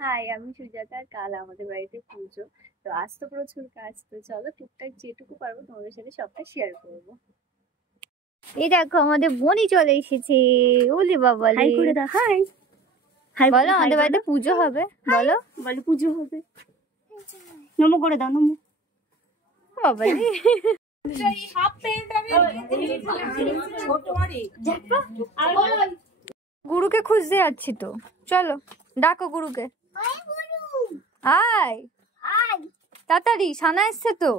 High, আমি সুজাতা। কাল আমাদের বাড়িতে পুজো। তো আজ তো প্রচুর কাজ, তো চলো টুকটাক যেটুকু পারবো তোমাদের সাথে সবটা শেয়ার করবো। এই দেখো আমাদের বোনই চলে এসেছে। ওলে বাবা, হাই করে দাও। হাই হাই বলো, আমাদের বাড়িতে পুজো হবে। বলো বলো পুজো হবে। নমো করে দাও, নমো। বাবা রে, গুরুকে খুঁজতে যাচ্ছি তো, চলো ডাকো গুরুকে। আয় তাড়াতাড়ি, সানা এসছে তো।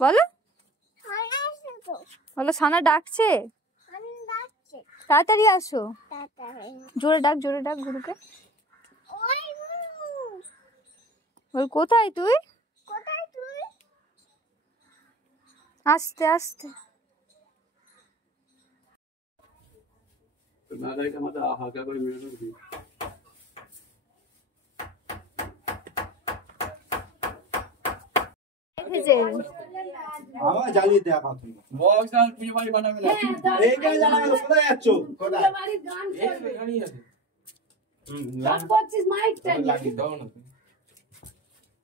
বলো বলো, সানা ডাকছে, তাড়াতাড়ি আসো। জোরে ডাক, জোরে ডাক গুরুকে। বল কোথায় তুই, আস্তে আস্তে। জ্বালিয়ে দেয়া পাথর পুজো বাড়ি বানাবে না। এইটা জানাবে কোথায় যাচ্ছ? কোথায় বাড়ির গান এখানেই আছে। গান করছিস মাইকটা লাগিয়ে দাও না।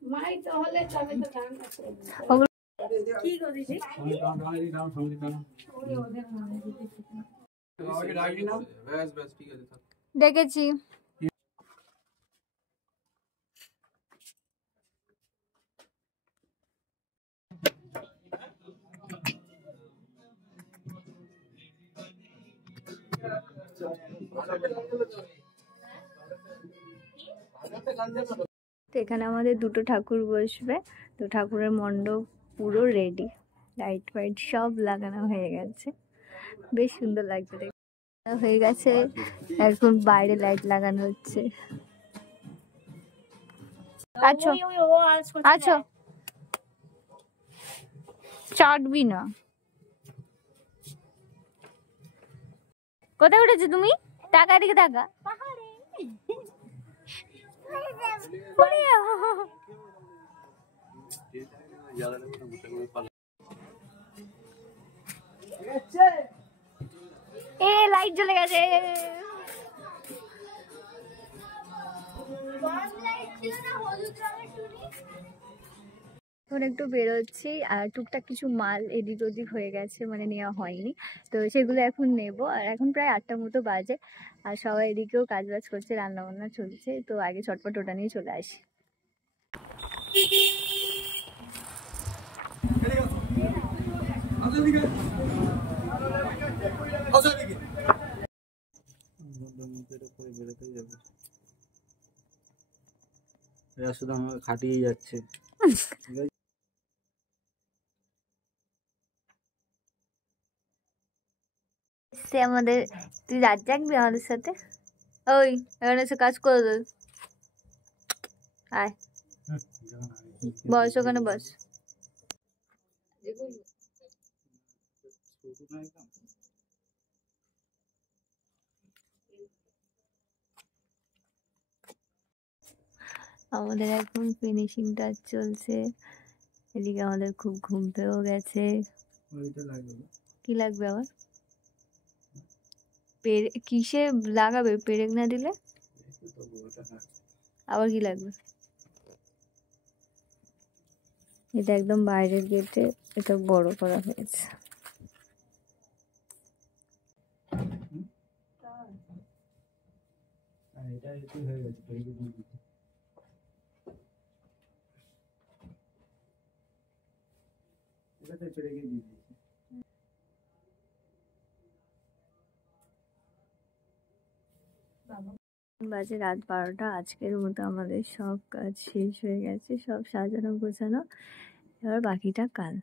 মাইক তো হলে তবে তো গান আছে। কি করিস? আমি গান সঙ্গীত গান। ওদের মনে দিতেছি। আমাকে ডাকি না। ব্যাস ব্যাস ঠিক আছে। দেখেছি। তো এখানে আমাদের দুটো ঠাকুর বসবে। তো ঠাকুরের মণ্ডপ পুরো রেডি, লাইট ফাইট সব লাগানো হয়ে গেছে, বেশ সুন্দর লাগছে দেখতে। হয়ে গেছে, এখন বাইরে লাইট লাগানো হচ্ছে। আচ্ছা আচ্ছা, চাটবি না। কোথায় উঠেছো তুমি? টাকা দিকে টাকা। এ লাইট জ্বলে গেছে। এখন একটু বেরোচ্ছি, আর টুকটাক কিছু মাল এদিক ওদিক হয়ে গেছে, মানে নেওয়া হয়নি, তো সেগুলো এখন নেব। আর এখন প্রায় 8টা মতো বাজে, আর সবাই এদিকেও কাজ বাজ করছে, রান্না বান্না চলছে। তো আগে চটপট ওটা নিয়ে চলে আসি। শুধু আমাকে খাটিয়ে যাচ্ছে। সে আমাদের, তুই রাত জাগবি আমাদের সাথে? ওই এখানে এসে কাজ করে দে। আয় বস, ওখানে বস। আমাদের এখন ফিনিশিং টাচ চলছে। এদিকে আমাদের খুব ঘুম পেয়েও গেছে। কি লাগবে আবার? কিসে লাগাবে পেরেক না দিলে? আবার কি লাগবে? এটা একদম বাইরের গেটে, এটা বড় করা হয়েছে। বাজে রাত 12টা। আজকের মতো আমাদের সব কাজ শেষ হয়ে গেছে, সব সাজানো গোছানো। এবার বাকিটা কাল।